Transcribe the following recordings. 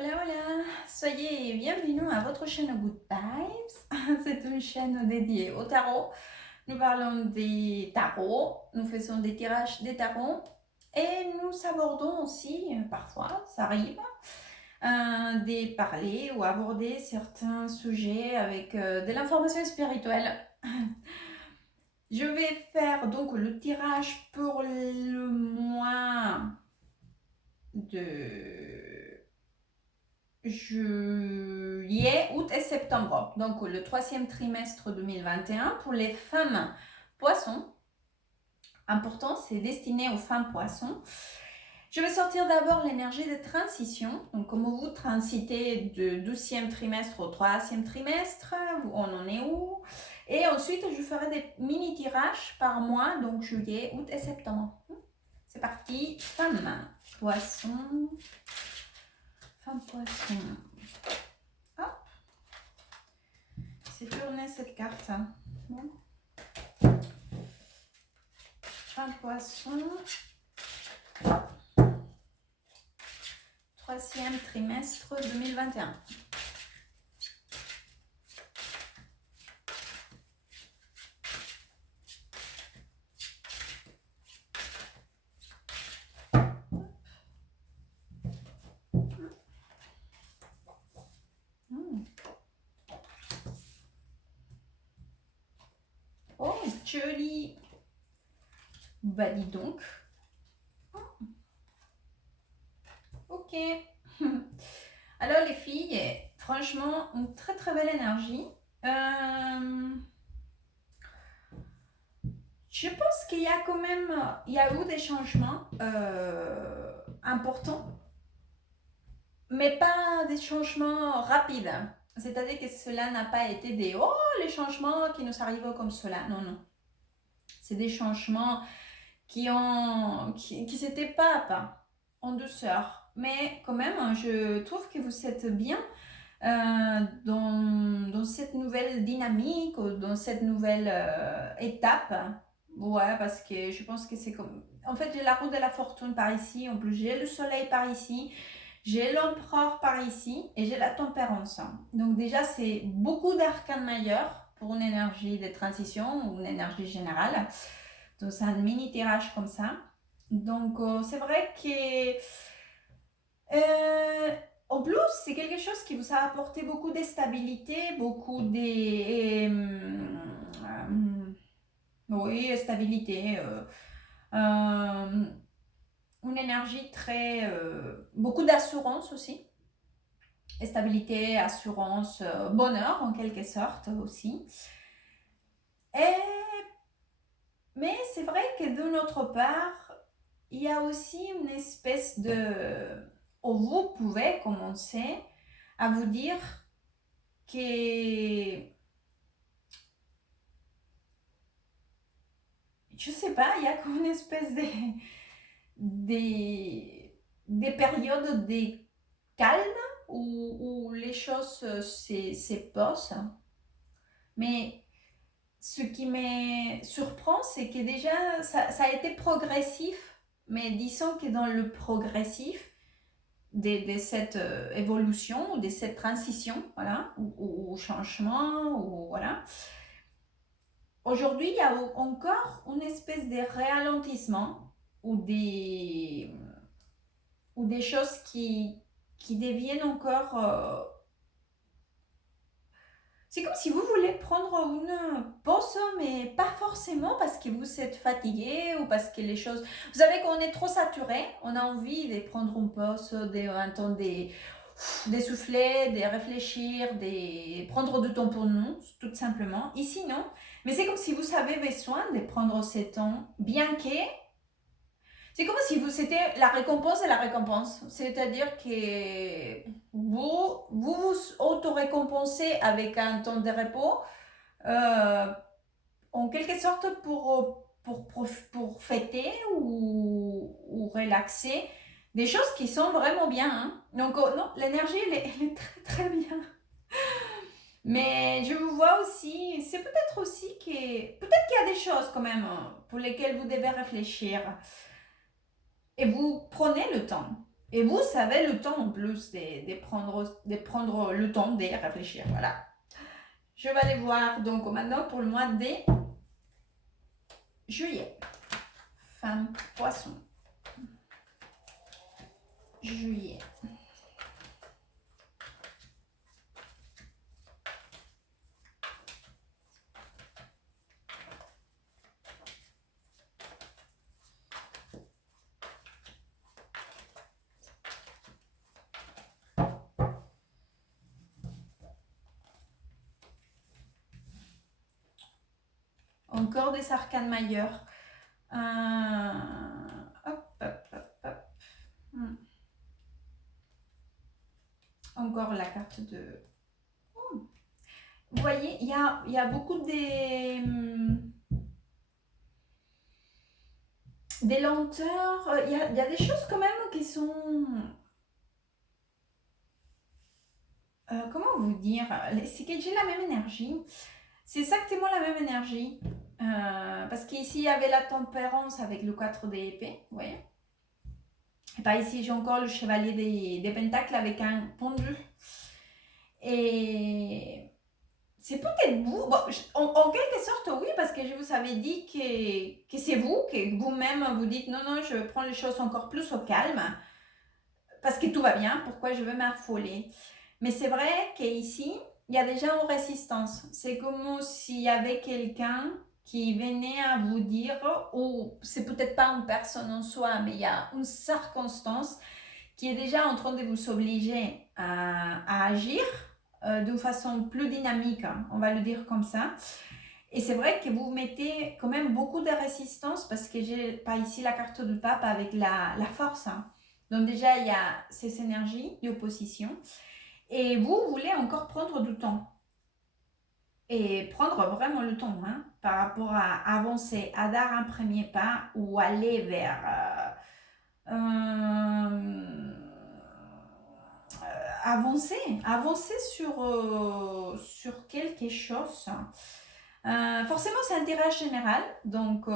Voilà, voilà, soyez bienvenus à votre chaîne Good Vibes. C'est une chaîne dédiée au tarot. Nous parlons des tarots, nous faisons des tirages des tarots et nous abordons aussi, parfois, ça arrive, de parler ou aborder certains sujets avec de l'information spirituelle. Je vais faire donc le tirage pour le mois de juillet, août et septembre. Donc le troisième trimestre 2021 pour les femmes poissons. Important, c'est destiné aux femmes poissons. Je vais sortir d'abord l'énergie de transition. Donc comment vous transitez du 12e trimestre au 3e trimestre, on en est où? Et ensuite, je ferai des mini tirages par mois, donc juillet, août et septembre. C'est parti, femmes poissons. Femme poisson. Hop. C'est tourné cette carte. Bon. Femme poisson. Troisième trimestre 2021. Oh, joli. Bah dis donc. Ok. Alors les filles, franchement, une très très belle énergie. Je pense qu'il y a quand même, il y a eu des changements importants, mais pas des changements rapides. C'est-à-dire que cela n'a pas été des « oh, les changements qui nous arrivent comme cela ». Non, non. C'est des changements qui s'étaient pas à pas, en douceur. Mais quand même, je trouve que vous êtes bien dans cette nouvelle dynamique, dans cette nouvelle étape. Ouais, parce que je pense que c'est comme... En fait, j'ai la roue de la fortune par ici, en plus j'ai le soleil par ici, j'ai l'empereur par ici et j'ai la tempérance. Donc déjà, c'est beaucoup d'arcanes majeurs pour une énergie de transition ou une énergie générale. Donc c'est un mini tirage comme ça. Donc c'est vrai que... en plus, c'est quelque chose qui vous a apporté beaucoup de stabilité, beaucoup de... oui, stabilité. Une énergie très... beaucoup d'assurance aussi. Stabilité, assurance, bonheur en quelque sorte aussi. Mais c'est vrai que de notre part, il y a aussi une espèce de... où vous pouvez commencer à vous dire que... Je sais pas, il y a comme une espèce des périodes de calme où les choses se posent. Mais ce qui me surprend, c'est que déjà, ça a été progressif. Mais disons que dans le progressif de cette évolution, de cette transition, voilà, ou changement, ou voilà, aujourd'hui, il y a encore une espèce de ralentissement ou des choses qui deviennent encore... c'est comme si vous voulez prendre une pause, mais pas forcément parce que vous êtes fatigué ou parce que les choses... Vous savez qu'on est trop saturé, on a envie de prendre une pause, un temps d'essouffler, de réfléchir, de prendre du temps pour nous, tout simplement. Ici, non. Mais c'est comme si vous avez besoin de prendre ce temps, bien que... C'est comme si c'était la récompense et la récompense. C'est-à-dire que vous auto-récompensez avec un temps de repos, euh, en quelque sorte pour fêter ou relaxer des choses qui sont vraiment bien. Hein. Donc, non, l'énergie, elle est très très bien. Mais je vous vois aussi, c'est peut-être aussi peut-être qu'il y a des choses quand même pour lesquelles vous devez réfléchir. Et vous prenez le temps. Et vous savez le temps en plus de prendre le temps de réfléchir. Voilà. Je vais aller voir donc maintenant pour le mois de juillet. Femme, poisson. Juillet. Encore des arcanes majeurs. Hop, hop, hop, hop. Encore la carte de... Vous voyez, il y a beaucoup des lenteurs. Il y a des choses quand même qui sont... comment vous dire? C'est que j'ai la même énergie. C'est exactement la même énergie. Parce qu'ici, il y avait la tempérance avec le 4 d'épée, vous voyez. Et par ici, j'ai encore le chevalier des pentacles avec un pendu. Et c'est peut-être vous, bon, en quelque sorte oui, parce que je vous avais dit que c'est vous, que vous-même vous dites non, non, je prends les choses encore plus au calme, parce que tout va bien, pourquoi je veux m'affoler. Mais c'est vrai qu'ici, il y a déjà une résistance. C'est comme s'il y avait quelqu'un qui venait à vous dire, ou c'est peut-être pas une personne en soi, mais il y a une circonstance qui est déjà en train de vous obliger à agir de façon plus dynamique, hein, on va le dire comme ça. Et c'est vrai que vous mettez quand même beaucoup de résistance parce que j'ai pas ici la carte du pape avec la force. Hein. Donc déjà, il y a ces énergies d'opposition. Et vous voulez encore prendre du temps. Et prendre vraiment le temps hein, par rapport à avancer, à dar un premier pas ou aller vers... avancer sur quelque chose. Forcément, c'est un tirage général, donc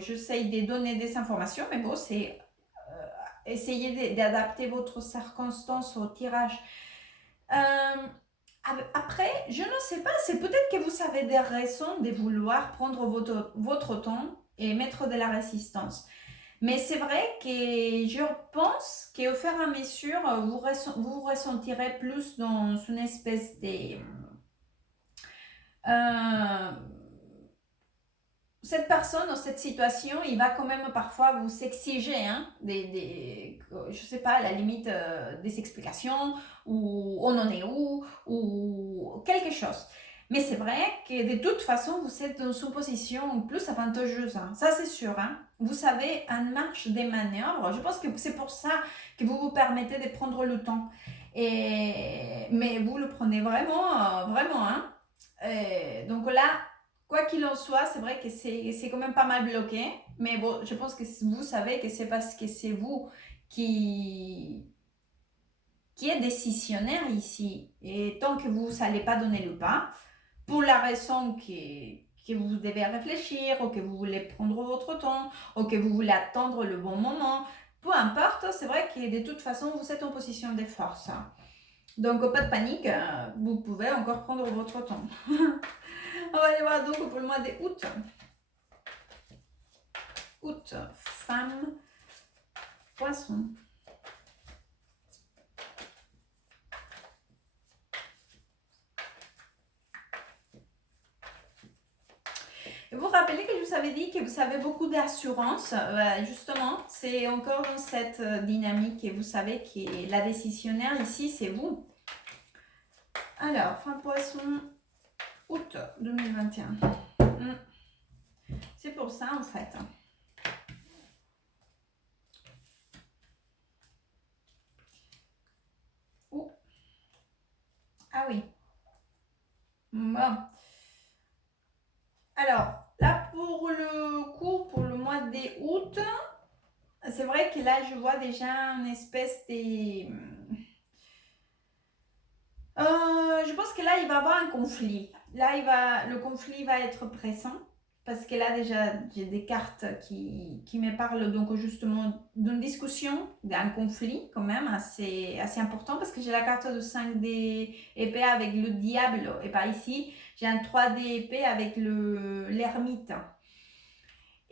j'essaye de donner des informations, mais bon, c'est essayer d'adapter votre circonstance au tirage. Après, je ne sais pas, c'est peut-être que vous avez des raisons de vouloir prendre votre temps et mettre de la résistance. Mais c'est vrai que je pense qu'au fur et à mesure, vous ressentirez plus dans une espèce de... cette personne dans cette situation, il va quand même parfois vous exiger, hein, je sais pas, à la limite, des explications, ou on en est où, ou quelque chose. Mais c'est vrai que de toute façon, vous êtes dans une position plus avantageuse, hein. Ça c'est sûr. Hein. Vous savez, en marche des manœuvres, je pense que c'est pour ça que vous vous permettez de prendre le temps. Mais vous le prenez vraiment, vraiment. Hein. Donc là, quoi qu'il en soit, c'est vrai que c'est quand même pas mal bloqué. Mais bon, je pense que vous savez que c'est parce que c'est vous qui, qui est décisionnaire ici. Et tant que vous n'allez pas donner le pas, pour la raison que vous devez réfléchir, ou que vous voulez prendre votre temps, ou que vous voulez attendre le bon moment, peu importe, c'est vrai que de toute façon, vous êtes en position de force. Donc, pas de panique, vous pouvez encore prendre votre temps. On va aller voir donc pour le mois d'août. Août, femme, poisson. Vous vous rappelez que je vous avais dit que vous avez beaucoup d'assurance. Justement, c'est encore dans cette dynamique et vous savez que la décisionnaire ici, c'est vous. Alors, femme poisson, août 2021. C'est pour ça en fait. Oh. Ah oui. Bon. Alors, là pour le coup, pour le mois d'août, c'est vrai que là je vois déjà une espèce de... je pense que là il va y avoir un conflit. Là, le conflit va être pressant. parce que là déjà j'ai des cartes qui me parlent donc justement d'une discussion, d'un conflit quand même assez important, parce que j'ai la carte de 5D épée avec le diable, et par ici j'ai un 3D épée avec l'ermite.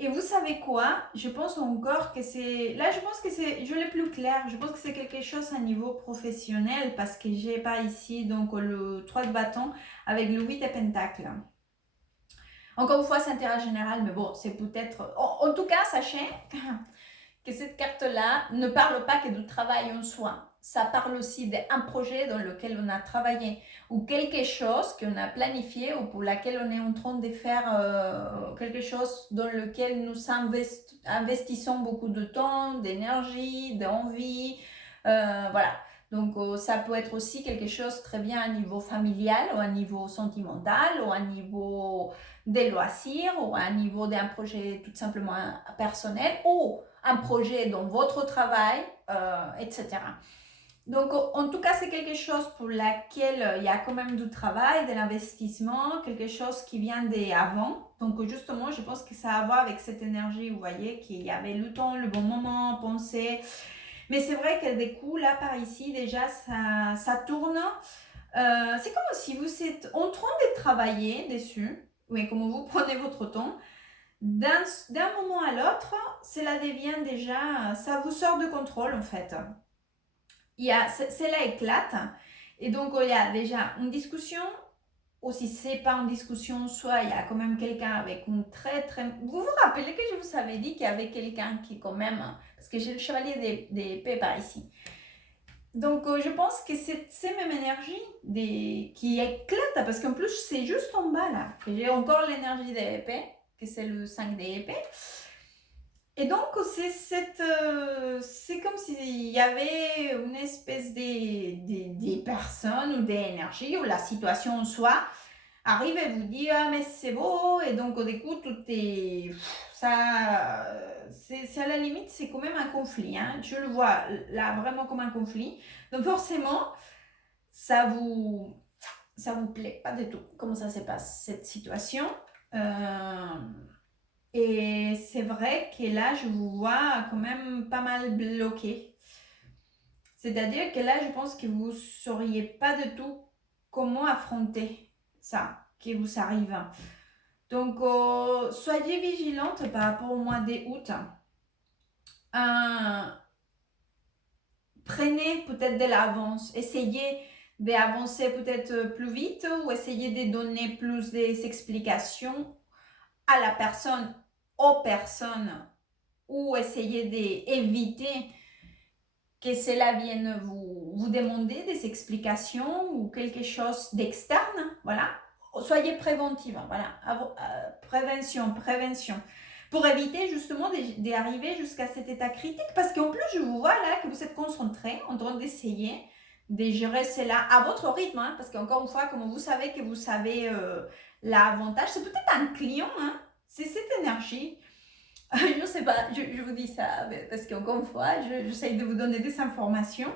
Et vous savez quoi? Je pense encore que c'est... Là, je pense que c'est... Je l'ai plus clair. Je pense que c'est quelque chose à niveau professionnel, parce que j'ai pas ici donc le 3 de bâton avec le 8 de pentacle. Encore une fois, c'est intérêt général, mais bon, c'est peut-être... En tout cas, sachez que cette carte-là ne parle pas que du travail en soi. Ça parle aussi d'un projet dans lequel on a travaillé, ou quelque chose qu'on a planifié, ou pour laquelle on est en train de faire quelque chose dans lequel nous investissons beaucoup de temps, d'énergie, d'envie. Voilà. Donc ça peut être aussi quelque chose très bien à niveau familial, ou à niveau sentimental, ou à niveau des loisirs, ou à niveau d'un projet tout simplement personnel, ou un projet dans votre travail, etc. Donc, en tout cas, c'est quelque chose pour laquelle il y a quand même du travail, de l'investissement, quelque chose qui vient d'avant. Donc, justement, je pense que ça a à voir avec cette énergie, vous voyez, qu'il y avait le temps, le bon moment, penser. Mais c'est vrai que des coups, là, par ici, déjà, ça tourne. C'est comme si vous êtes en train de travailler dessus, oui, comme vous prenez votre temps. D'un moment à l'autre, cela devient déjà, ça vous sort de contrôle en fait. Cela éclate, et donc il y a déjà une discussion, ou si c'est pas une discussion, soit il y a quand même quelqu'un avec une très très... Vous vous rappelez que je vous avais dit qu'il y avait quelqu'un qui quand même, parce que j'ai le chevalier des épées par ici. Donc je pense que c'est ces mêmes énergies qui éclatent, parce qu'en plus c'est juste en bas là, que j'ai encore l'énergie des épées, que c'est le 5 des épées. Et donc, c'est comme s'il y avait une espèce des personnes ou des énergies, ou la situation en soi arrive et vous dit ah mais c'est beau, et donc du coup tout est ça, c'est à la limite, c'est quand même un conflit, hein. Je le vois là vraiment comme un conflit, donc forcément ça vous plaît pas du tout comment ça se passe cette situation. Et c'est vrai que là, je vous vois quand même pas mal bloqué. C'est-à-dire que là, je pense que vous ne sauriez pas du tout comment affronter ça, qui vous arrive. Donc, soyez vigilante par rapport au mois d'août. Prenez peut-être de l'avance. Essayez d'avancer peut-être plus vite, ou essayez de donner plus des explications à la personne, aux personnes, ou essayez d'éviter que cela vienne vous demander des explications ou quelque chose d'externe. Voilà. Soyez préventive. Voilà. Prévention. Pour éviter justement d'arriver jusqu'à cet état critique. Parce qu'en plus, je vous vois là que vous êtes concentré en train d'essayer de gérer cela à votre rythme. Hein, parce qu'encore une fois, comme vous savez que vous savez l'avantage, c'est peut-être un client. Hein, c'est cette énergie. Je ne sais pas, je vous dis ça parce qu'encore une fois, j'essaye de vous donner des informations.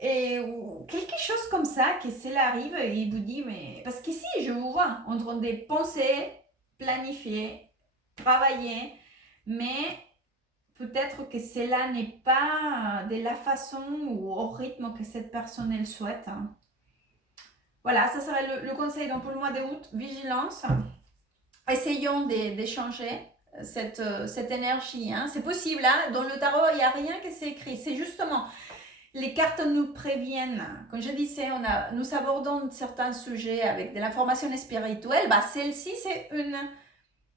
Et quelque chose comme ça, que cela arrive et il vous dit, mais... Parce qu'ici, je vous vois en train de penser, planifier, travailler, mais peut-être que cela n'est pas de la façon ou au rythme que cette personne elle souhaite. Hein. Voilà, ça serait le conseil. Donc pour le mois d'août, vigilance. Essayons d'échanger cette énergie. Hein. C'est possible, hein. Dans le tarot, il n'y a rien que c'est écrit. C'est justement, les cartes nous préviennent. Comme je disais, nous abordons certains sujets avec de l'information spirituelle. Bah, celle-ci, c'est une...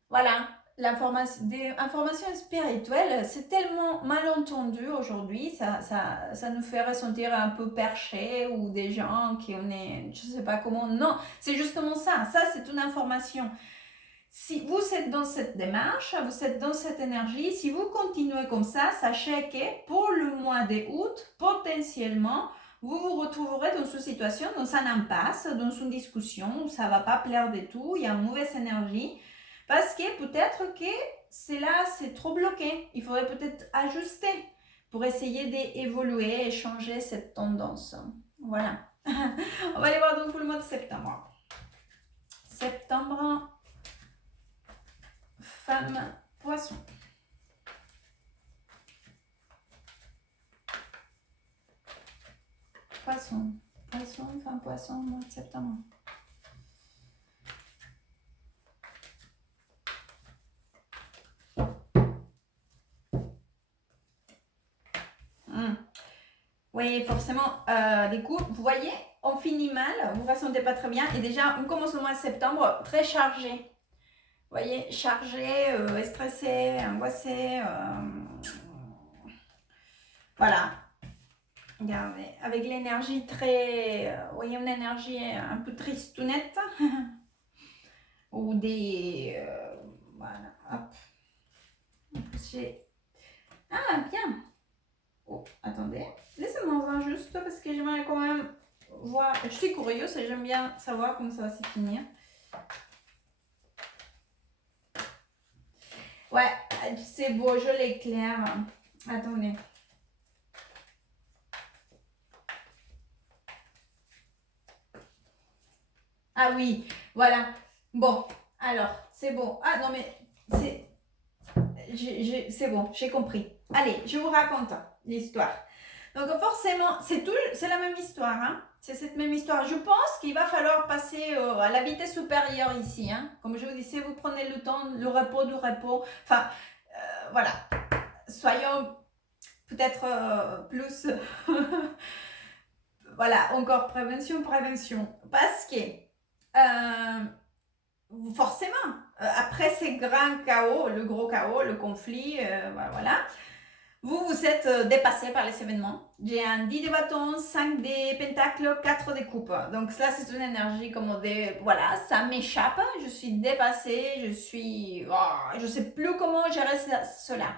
Voilà, l'information spirituelle, c'est tellement mal entendu aujourd'hui. Ça nous fait ressentir un peu perché, ou des gens qui on est... Je ne sais pas comment... Non, c'est justement ça. Ça, c'est une information. Si vous êtes dans cette démarche, vous êtes dans cette énergie, si vous continuez comme ça, sachez que pour le mois d'août, potentiellement, vous vous retrouverez dans une situation, dans un impasse, dans une discussion où ça ne va pas plaire du tout, il y a une mauvaise énergie, parce que peut-être que c'est trop bloqué. Il faudrait peut-être ajuster pour essayer d'évoluer et changer cette tendance. Voilà. On va aller voir donc pour le mois de septembre. Septembre... femme, poisson. Poisson, femme, poisson, mois de septembre. Oui, forcément, du coup, vous voyez, on finit mal, vous ne ressentez pas très bien. Et déjà, on commence le mois de septembre très chargé. Vous voyez, chargé, stressé, angoissé. Voilà. Regardez, avec l'énergie très... vous voyez, une énergie un peu tristounette. Ou des... voilà, hop. En plus, j'ai... Ah, bien. Oh, attendez. Laissez-moi voir juste parce que j'aimerais quand même voir. Je suis curieuse et j'aime bien savoir comment ça va se finir. Ouais, c'est beau, je l'éclaire. Attendez. Ah oui, voilà. Bon, alors, c'est bon. Ah non, mais c'est... c'est bon, j'ai compris. Allez, je vous raconte l'histoire. Donc forcément, c'est la même histoire, hein. C'est cette même histoire. Je pense qu'il va falloir passer à la vitesse supérieure ici, hein. Comme je vous disais, vous prenez le temps, le repos du repos. Enfin, voilà. Soyons peut-être plus... voilà, encore prévention. Parce que forcément, après ces grands chaos, le gros chaos, le conflit, voilà, vous êtes dépassé par les événements. J'ai un 10 de bâton, 5 des pentacles, 4 des coupes. Donc là, c'est une énergie comme des... Voilà, ça m'échappe. Je suis dépassée, je sais plus comment gérer cela.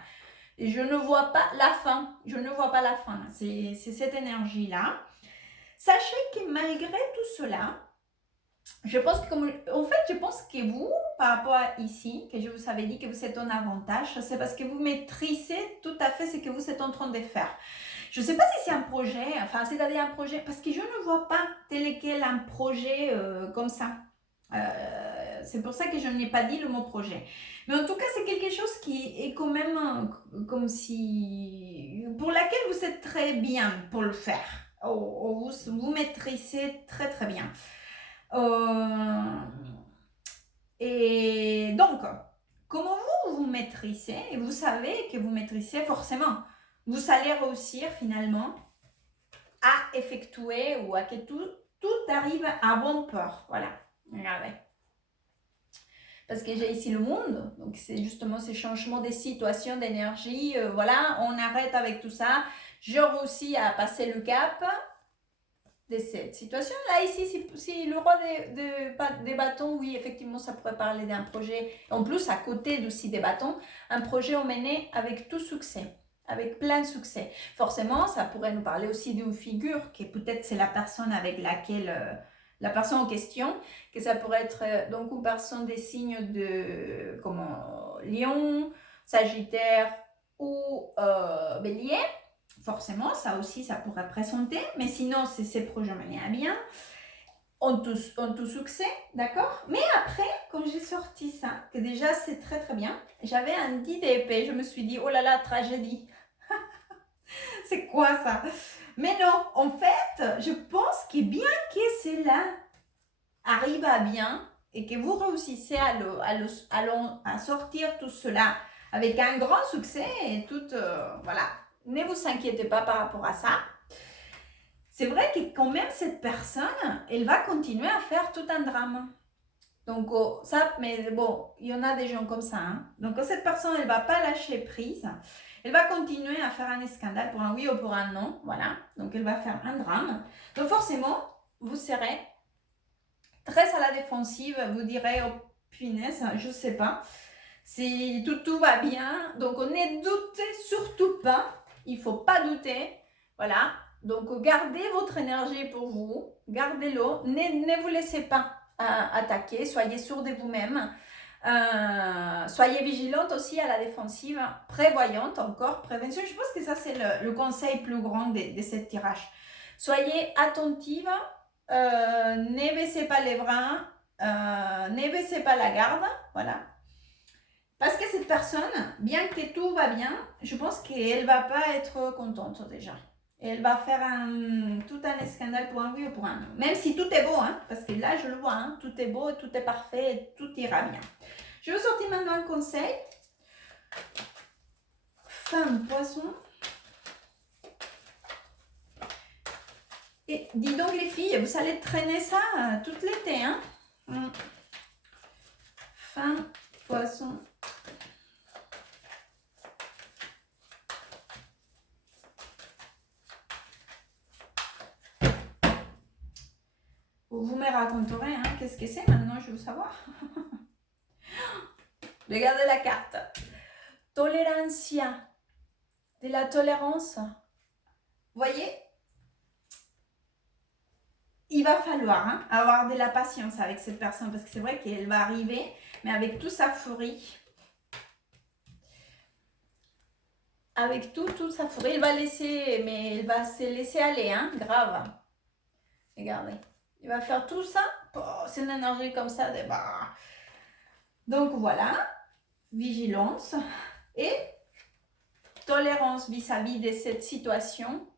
Et je ne vois pas la fin. C'est cette énergie-là. Sachez que malgré tout cela, je pense que vous, par rapport à ici, que je vous avais dit que vous êtes en avantage, c'est parce que vous maîtrisez tout à fait ce que vous êtes en train de faire. Je ne sais pas si c'est un projet, c'est-à-dire un projet, parce que je ne vois pas tel quel un projet comme ça. C'est pour ça que je n'ai pas dit le mot projet. Mais en tout cas, c'est quelque chose qui est quand même comme si... pour laquelle vous êtes très bien pour le faire. Vous maîtrisez très très bien. Et donc, comment vous maîtrisez, et vous savez que vous maîtrisez forcément, vous allez réussir finalement à effectuer ou à que tout arrive à bon port. Voilà, regardez. Parce que j'ai ici le monde, donc c'est justement ces changements des situations d'énergie. Voilà, on arrête avec tout ça. Je réussis à passer le cap de cette situation. Là, ici, si le roi des bâtons, oui, effectivement, ça pourrait parler d'un projet. En plus, à côté aussi des bâtons, un projet emmené avec tout succès, avec plein de succès. Forcément, ça pourrait nous parler aussi d'une figure qui peut-être c'est la personne avec laquelle... la personne en question, que ça pourrait être donc une personne des signes de Lion, Sagittaire ou Bélier. Forcément, ça aussi, ça pourrait présenter, mais sinon, c'est ces projets menés à bien, ont tout succès, d'accord? Mais après, quand j'ai sorti ça, que déjà c'est très très bien, j'avais un 10 d'épée, je me suis dit, oh là là, tragédie. C'est quoi ça? Mais non, en fait, je pense que bien que cela arrive à bien et que vous réussissez à sortir tout cela avec un grand succès et tout, voilà, ne vous inquiétez pas par rapport à ça. C'est vrai que quand même cette personne, elle va continuer à faire tout un drame. Donc ça, mais bon, il y en a des gens comme ça. Hein. Donc cette personne, elle ne va pas lâcher prise. Elle va continuer à faire un scandale pour un oui ou pour un non. Voilà. Donc elle va faire un drame. Donc forcément, vous serez très à la défensive. Vous direz, oh punaise, je ne sais pas. Si tout va bien. Donc on ne doute surtout pas. Il ne faut pas douter. Voilà. Donc gardez votre énergie pour vous. Gardez-le. Ne vous laissez pas attaquer, soyez sûr de vous-même, soyez vigilante aussi à la défensive, prévoyante encore, prévention, je pense que ça c'est le conseil plus grand de cette tirage. Soyez attentive, ne baissez pas les bras, ne baissez pas la garde, voilà. Parce que cette personne, bien que tout va bien, je pense qu'elle va pas être contente déjà. Et elle va faire tout un scandale pour un oui ou pour un non. Même si tout est beau, hein, parce que là je le vois, hein, tout est beau, tout est parfait, tout ira bien. Je vais sortir maintenant un conseil. Femme, poisson. Et dis donc les filles, vous allez traîner ça tout l'été, hein. Femme, poisson. Vous me raconterez, hein, qu'est-ce que c'est maintenant, je veux savoir. Regardez la carte. Tolerancia. De la tolérance. Voyez, il va falloir avoir de la patience avec cette personne parce que c'est vrai qu'elle va arriver, mais avec toute sa furie. Avec toute sa furie, il va laisser, mais il va se laisser aller, hein, grave. Regardez, il va faire tout ça. Oh, c'est une énergie comme ça. Donc voilà, vigilance et tolérance vis-à-vis de cette situation,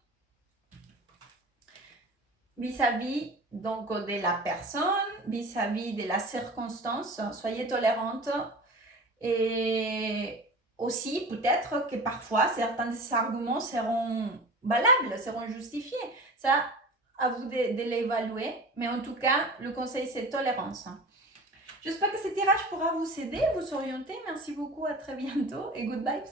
vis-à-vis donc de la personne, vis-à-vis de la circonstance. Soyez tolérante et aussi peut-être que parfois certains des arguments seront valables, seront justifiés. Ça, à vous de l'évaluer, mais en tout cas, le conseil c'est tolérance. J'espère que ce tirage pourra vous aider, vous orienter. Merci beaucoup, à très bientôt et good vibes.